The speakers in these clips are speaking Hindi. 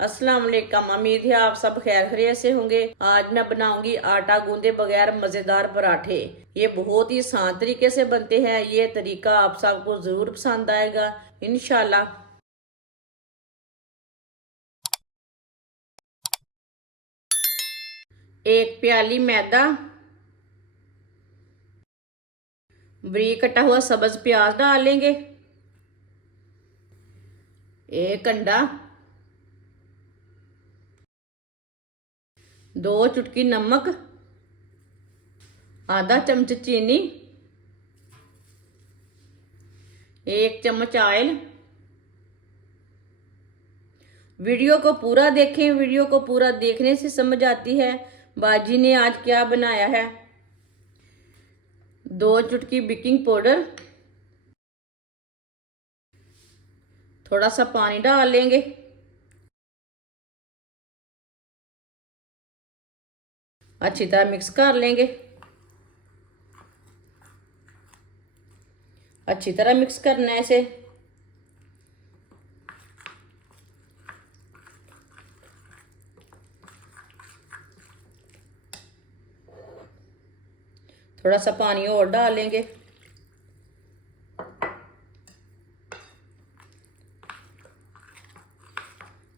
अस्सलाम वालेकुम। उम्मीद है आप सब खैर खैरियत से होंगे। आज मैं बनाऊंगी आटा गूंदे बगैर मजेदार पराठे। ये बहुत ही आसान तरीके से बनते हैं। ये तरीका आप सबको जरूर पसंद आएगा इंशाल्लाह। एक प्याली मैदा, बारीक कटा हुआ सब्ज प्याज डाल लेंगे, एक अंडा, 2 चुटकी नमक, आधा चम्मच चीनी, 1 चम्मच ऑयल। वीडियो को पूरा देखें, वीडियो को पूरा देखने से समझ आती है बाजी ने आज क्या बनाया है। 2 चुटकी बेकिंग पाउडर, थोड़ा सा पानी डाल लेंगे, अच्छी तरह मिक्स कर लेंगे। अच्छी तरह मिक्स करना है इसे। थोड़ा सा पानी और डाल लेंगे।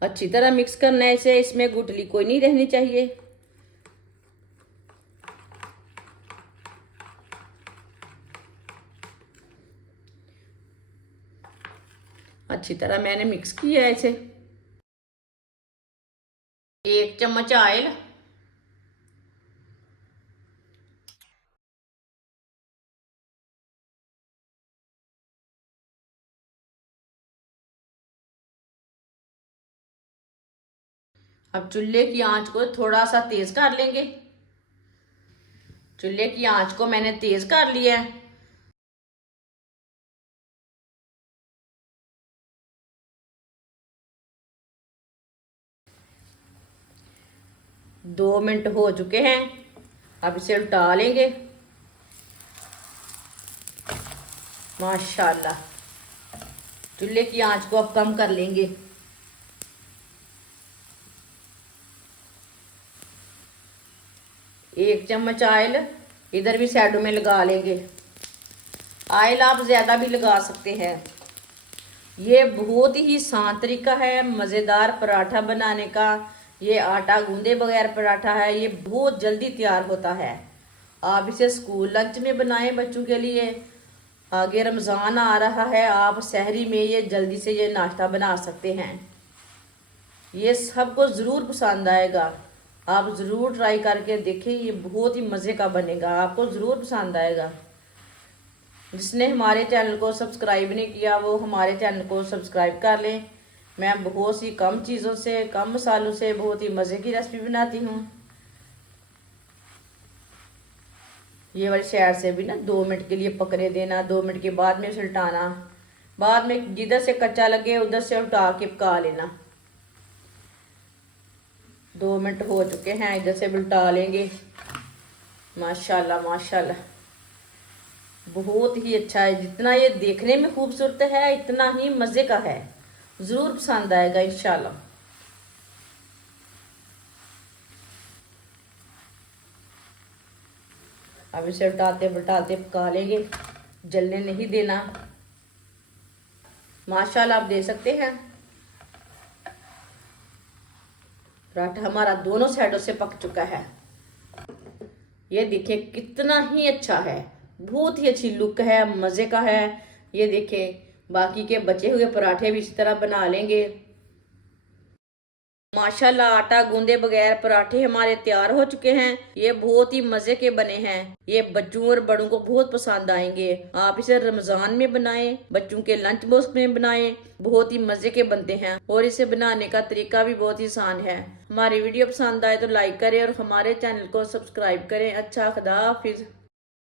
अच्छी तरह मिक्स करना है इसे। इसमें गुठली कोई नहीं रहनी चाहिए। अच्छी तरह मैंने मिक्स किया है इसे। 1 चम्मच ऑयल, अब चूल्हे की आंच को थोड़ा सा तेज कर लेंगे। चूल्हे की आंच को मैंने तेज कर लिया है। दो मिनट हो चुके हैं। अब इसे उल्टा लेंगे। माशाल्लाह। चूल्हे की आंच को अब कम कर लेंगे। एक चम्मच ऑयल इधर भी साइडों में लगा लेंगे। ऑयल आप ज़्यादा भी लगा सकते हैं। ये बहुत ही आसान तरीका है मज़ेदार पराठा बनाने का। ये आटा गूंदे बगैर पराठा है। ये बहुत जल्दी तैयार होता है। आप इसे स्कूल लंच में बनाएं बच्चों के लिए। आगे रमज़ान आ रहा है, आप सहरी में ये जल्दी से ये नाश्ता बना सकते हैं। ये सबको ज़रूर पसंद आएगा। आप ज़रूर ट्राई करके देखें। ये बहुत ही मज़े का बनेगा, आपको ज़रूर पसंद आएगा। जिसने हमारे चैनल को सब्सक्राइब नहीं किया वो हमारे चैनल को सब्सक्राइब कर लें। मैं बहुत सी कम चीज़ों से, कम मसालों से बहुत ही मज़े की रेसिपी बनाती हूँ। ये वाली साइड से भी ना 2 मिनट के लिए पकने देना। 2 मिनट के बाद में उल्टाना। बाद में जिधर से कच्चा लगे उधर से उल्टा के पका लेना। 2 मिनट हो चुके हैं। इधर से उल्टा लेंगे। माशाल्लाह माशाल्लाह, बहुत ही अच्छा है। जितना ये देखने में खूबसूरत है इतना ही मज़े का है। ज़रूर पसंद आएगा इंशाल्लाह। अब इसे उल्टाते उल्टाते पका लेंगे, जलने नहीं देना। माशाल्लाह आप दे सकते हैं पराठा हमारा दोनों साइडों से पक चुका है। ये देखिए कितना ही अच्छा है, बहुत ही अच्छी लुक है, मज़े का है। ये देखिए बाकी के बचे हुए पराठे भी इसी तरह बना लेंगे। माशाल्लाह आटा गूंदे बगैर पराठे हमारे तैयार हो चुके हैं। ये बहुत ही मज़े के बने हैं। ये बच्चों और बड़ों को बहुत पसंद आएंगे। आप इसे रमज़ान में बनाएं, बच्चों के लंच बॉक्स में बनाएं। बहुत ही मज़े के बनते हैं और इसे बनाने का तरीका भी बहुत ही आसान है। हमारी वीडियो पसंद आए तो लाइक करें और हमारे चैनल को सब्सक्राइब करें। अच्छा, खुदा हाफिज़।